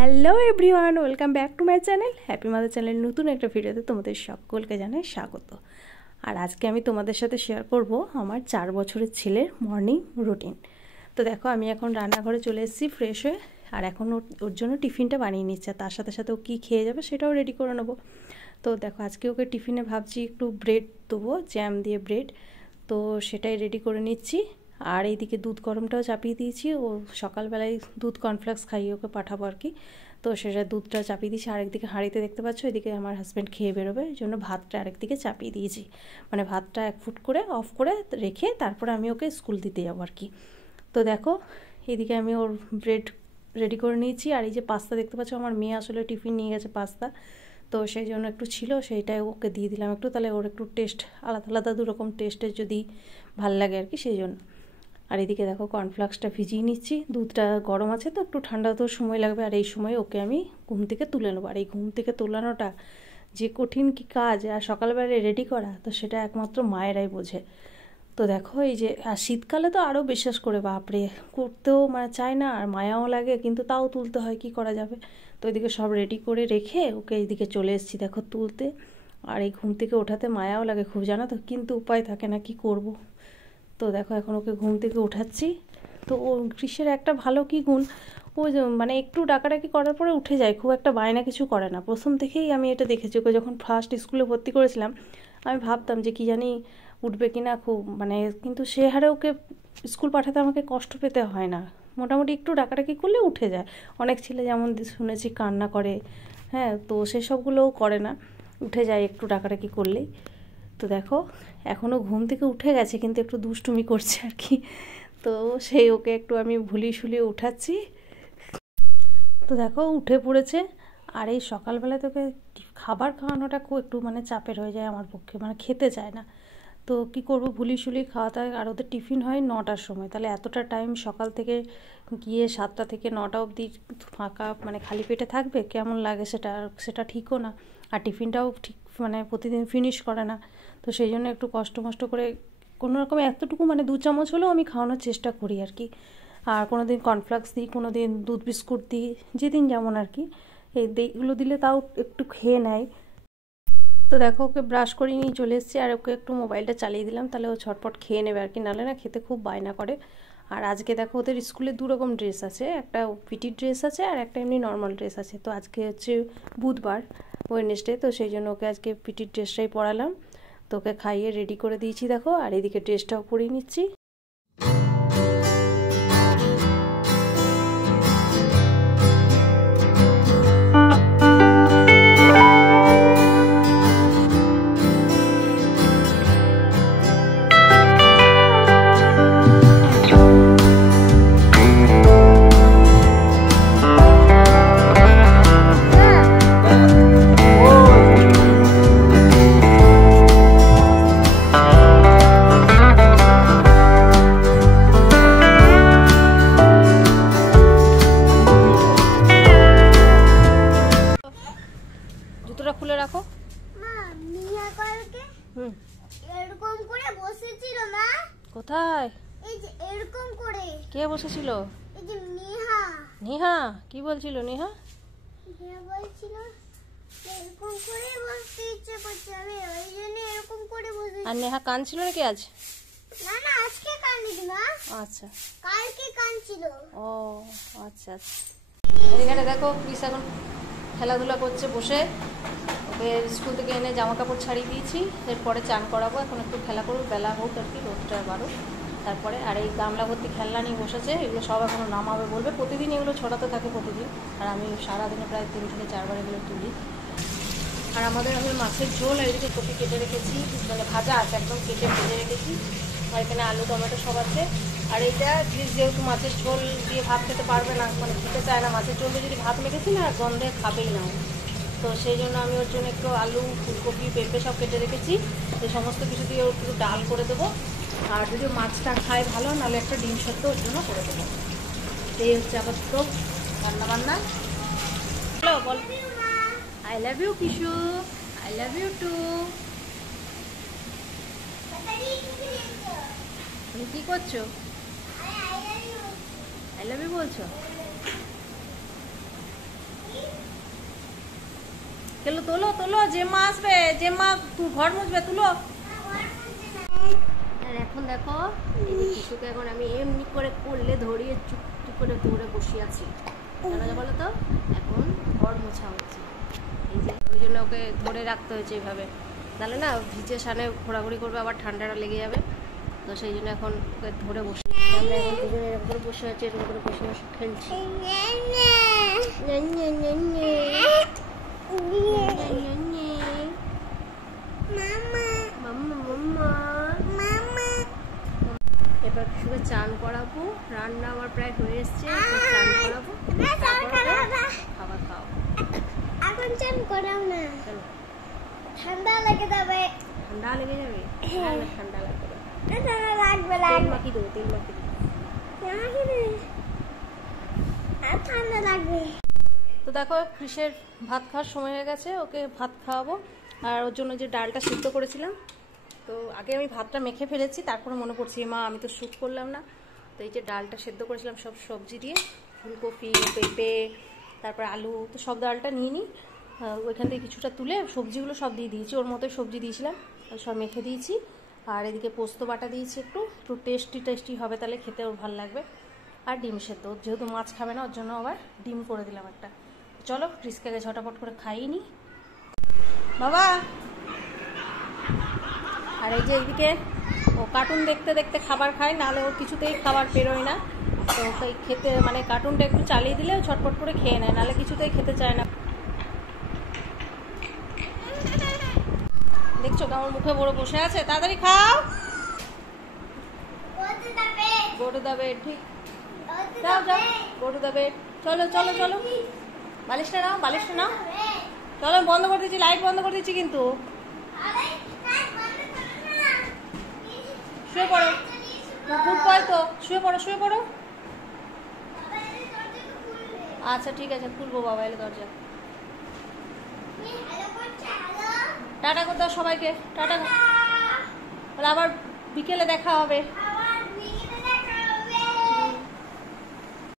Hello everyone, welcome back to my channel happy mother channel. নতুন একটা ভিডিওতে তোমাদের সকলকে জানাই স্বাগত। আর আজকে আমি তোমাদের সাথে শেয়ার করব আমার 4 বছরের ছেলের মর্নিং রুটিন। তো দেখো, আমি এখন রান্নাঘরে চলে এসেছি ফ্রেশ হয়ে, আর এখন ওর জন্য টিফিনটা বানিয়ে নিচ্ছে। তার সাথে সাথে ও কী খেয়ে যাবে সেটাও রেডি করে নেবো। তো দেখো, আজকে ওকে টিফিনে ভাবছি একটু ব্রেড দেবো, জ্যাম দিয়ে ব্রেড। তো সেটাই রেডি করে নিচ্ছি। আর এইদিকে দুধ গরমটাও চাপিয়ে দিয়েছি। ও সকালবেলায় দুধ কর্নফ্লেক্স খাইয়ে ওকে পাঠাবো আর কি। তো সেটা দুধটা চাপিয়ে দিয়েছি। আরেকদিকে হাঁড়িতে দেখতে পাচ্ছ, এদিকে আমার হাজব্যান্ড খেয়ে বেরোবে, এই জন্য ভাতটা আরেকদিকে চাপিয়ে দিয়েছি। মানে ভাতটা 1 ফুট করে অফ করে রেখে তারপরে আমি ওকে স্কুল দিতে যাবো আর কি। তো দেখো, এদিকে আমি ওর ব্রেড রেডি করে নিয়েছি। আর এই যে পাস্তা দেখতে পাচ্ছ, আমার মেয়ে আসলে টিফিন নিয়ে গেছে পাস্তা, তো সেই জন্য একটু ছিল, সেইটাই ওকে দিয়ে দিলাম একটু, তাহলে ওর একটু টেস্ট আলাদা আলাদা দুরকম টেস্টের যদি ভাল লাগে আর কি, সেই জন্য। আর এদিকে দেখো, কর্নফ্লেক্সটা ভিজিয়ে নিচ্ছি। দুধটা গরম আছে তো একটু ঠান্ডা হতেও সময় লাগবে। আর এই সময় ওকে আমি ঘুম থেকে তুলে নেবো। আর এই ঘুম থেকে তোলানোটা যে কঠিন কি কাজ, আর সকালবেলায় রেডি করা, তো সেটা একমাত্র মায়েরাই বোঝে। তো দেখো, এই যে আর শীতকালে তো আরও বিশ্বাস করে বাপরে, করতেও মানে চায় না আর মায়াও লাগে, কিন্তু তাও তুলতে হয়, কি করা যাবে। তো এদিকে সব রেডি করে রেখে ওকে এইদিকে চলে এসেছি দেখো তুলতে। আর এই ঘুম থেকে ওঠাতে মায়াও লাগে খুব, জানো তো, কিন্তু উপায় থাকে না, কি করব। তো দেখো, এখন ওকে ঘুম থেকে উঠাচ্ছি। তো ও গ্রীষ্মের একটা ভালো কি গুণ, ও মানে একটু ডাকাডাকি করার পরে উঠে যায়, খুব একটা বায়না কিছু করে না। প্রথম থেকেই আমি এটা দেখেছি। ওকে যখন ফার্স্ট স্কুলে ভর্তি করেছিলাম, আমি ভাবতাম যে কি জানি উঠবে কি না খুব, মানে কিন্তু সে হারে ওকে স্কুল পাঠাতে আমাকে কষ্ট পেতে হয় না। মোটামুটি একটু ডাকাডাকি করলে উঠে যায়। অনেক ছেলে যেমন শুনেছি কান্না করে, হ্যাঁ, তো সেসবগুলোও করে না, উঠে যায় একটু ডাকাডাকি করলেই। তো দেখো, এখনও ঘুম থেকে উঠে গেছে, কিন্তু একটু দুষ্টুমি করছে আর কি। তো সেই ওকে একটু আমি ভুলিয়ে শুলিয়ে উঠাচ্ছি। তো দেখো, উঠে পড়েছে। আর এই সকালবেলা তোকে খাবার খাওয়ানোটা খুব একটু মানে চাপের হয়ে যায় আমার পক্ষে, মানে খেতে চায় না। তো কি করব, ভুলিয়ে শুলিয়ে খাওয়াতে হয়। আর ওদের টিফিন হয় 9টার সময়, তাহলে এতটা টাইম সকাল থেকে গিয়ে 7টা থেকে 9টা অবধি ফাঁকা মানে খালি পেটে থাকবে, কেমন লাগে সেটা, সেটা ঠিকও না। আর টিফিনটাও ঠিক মানে প্রতিদিন ফিনিশ করে না। তো সেই জন্য একটু কষ্ট মষ্ট করে কোনো রকম এতটুকু মানে 2 চামচ হলেও আমি খাওয়ানোর চেষ্টা করি আর কি। আর কোনো দিন কর্নফ্লেক্স দিই, কোনো দিন দুধ বিস্কুট দিই, যেদিন যেমন আর কি। এইগুলো দিলে তাও একটু খেয়ে নেয়। তো দেখো, ওকে ব্রাশ করে নিয়ে চলে এসেছি। আর ওকে একটু মোবাইলটা চালিয়ে দিলাম, তাহলে ও ছটপট খেয়ে নেবে আর কি, নাহলে না খেতে খুব বায়না করে। আর আজকে দেখো, ওদের স্কুলে 2 রকম ড্রেস আছে, একটা পিটি ড্রেস আছে আর একটা এমনি নর্মাল ড্রেস আছে। তো আজকে হচ্ছে বুধবার, ওয়েডনেসডে, তো সেই জন্য ওকে আজকে পিটি ড্রেসটাই পরালাম। তো ওকে খাইয়ে রেডি করে দিয়েছি দেখো। আর এদিকে ড্রেসটাও পরিয়ে নিচ্ছি। জুতোটা খুলে রাখো। এরকম করে বসেছিল না? কোথায়? এই যে এরকম করে। কে বসেছিল? এই যে নেহা। নেহা কি বলছিল? নেহা বলছিল এরকম করে বসতে ইচ্ছে করছে, আমি ওই জন্য এরকম করে বসেছি। আর নেহা কাঁদছিল নাকি আজ? না না, আজকে কাঁদিনি না, আচ্ছা, কালকে কাঁদছিল। ও আচ্ছা আচ্ছা। এখানে দেখো, ক্রিস এখন খেলাধুলা করছে বসে। ওকে স্কুল থেকে এনে জামা কাপড় ছাড়িয়ে দিয়েছি, এরপরে চান করাবো। এখন একটু খেলা করুক, বেলা হোক আর কি, রোদটা বাড়ুক তারপরে। আর এই গামলা ভর্তি খেলনা নিয়ে বসেছে, এগুলো সব এখনও নামাবে বলবে। প্রতিদিন এগুলো ছড়াতে থাকে প্রতিদিন, আর আমি সারাদিনে প্রায় 3 থেকে 4 বার এগুলো তুলি। আর আমাদের আমি মাছের ঝোল আর এদিকে কপি কেটে রেখেছি, মানে ভাজা আছে একদম, কেটে ভেজে রেখেছি। আর এখানে আলু টমেটো সব আছে। আর এইটা যেহেতু মাছের ঝোল দিয়ে ভাত খেতে পারবে না, মানে খেতে চায় না, মাছের ঝোল দিয়ে যদি ভাত মেখেছি না গন্ধে খাবেই না। তো সেই জন্য আমি ওর জন্য একটু আলু, ফুলকপি, পেঁপে সব কেটে রেখেছি। এই সমস্ত কিছু দিয়ে ওর একটু ডাল করে দেবো। আর যদি মাছটা খায় ভালো, নাহলে একটা ডিম সেদ্ধ ওর জন্য করে দেবো। এই হচ্ছে আপাতত রান্নাবান্না। হ্যালো বল, I love you Kishu, I love you too. তুমি কি করছো? আই লাভ ইউ বলছো? কেলো তোলো তোলো, জেম্মা আসবে, জেম্মা তুই ঘর মুছবে, তুলো। আর এখন দেখো এই যে শিশুকে এখন আমি এমনি করে করলে ধরিয়ে চুপটি করে ধরে বসে আছি, কেন বলো তো, এখন ঘর মোছা হচ্ছে। এই যে ওই জন্য ওকে ধরে রাখতে হয়েছে এইভাবে, তাহলে না ভিজে সানে ঘোরাঘুরি করবে, আবার ঠান্ডাটা লেগে যাবে। তো সেই জন্য এখন ওকে ধরে বসে, আমরা এখন দুজনে এরকম করে বসে আছি, এরকম করে বসে বসে খেলছি। এবার শুধু চান করাবো, রান্না আমার প্রায় হয়ে এসছে, চান করাবো, খাবার খাও। এখন চান করাও না, ঠান্ডা লেগে যাবে। ঠান্ডা লেগে যাবে? ঠান্ডা লাগবে না, লাগবে তেল মাখি দেবো, তেল মাখি দেবো। ঠান্ডা লাগবে। তো দেখো কৃষের ভাত খাওয়ার সময় হয়ে গেছে, ওকে ভাত খাওয়াবো। আর ওর জন্য যে ডালটা সিদ্ধ করেছিলাম, তো আগে আমি ভাতটা মেখে ফেলেছি, তারপরে মনে পড়ছি মা আমি তো স্যুপ করলাম না। তো এই যে ডালটা সেদ্ধ করেছিলাম সব সবজি দিয়ে, ফুলকপি, পেঁপে, তারপরে আলু, তো সব ডালটা নিয়ে নিই। ওইখান থেকে কিছুটা তুলে সবজিগুলো সব দিয়ে দিয়েছি, ওর মতোই সবজি দিয়েছিলাম, সব মেখে দিয়েছি। আর এদিকে পোস্ত বাটা দিয়েছি, একটু একটু টেস্টি হবে, তাহলে খেতে ওর ভালো লাগবে। আর ডিম সেদ্ধ, যেহেতু মাছ খাবে না ওর জন্য আবার ডিম করে দিলাম একটা। চলো ক্রিসকে ঝটাপট করে খাইয়ে নি বাবা। আর এই যে এইদিকে ও কার্টুন দেখতে দেখতে খাবার খায়, নাহলে ওর কিছুতেই খাবার বেরোয় না। তো ওকে খেতে মানে কার্টুনটা একটু চালিয়ে দিলে ছটপট করে খেয়ে নেয়, নাহলে কিছুতেই খেতে চায় না। দেখছো কেমন মুখে বড় বসে আছে, তাড়াতাড়ি খাও। গো টু দ্য বেড, ঠিক, যাও যাও, গো টু দ্য বেড। চলো চলো চলো, বালিশটা নাও, বালিশটা নাও। চলো বন্ধ করে দিচ্ছি, লাইট বন্ধ করে দিচ্ছি কিন্তু। শুয়ে পড়ো, ফুট পড়ে তো, শুয়ে পড়ো শুয়ে পড়ো। আচ্ছা ঠিক আছে, খুলবো বাবা এলে দরজা। টাটা করে দাও সবাইকে, টাটা, আবার বিকেলে দেখা হবে।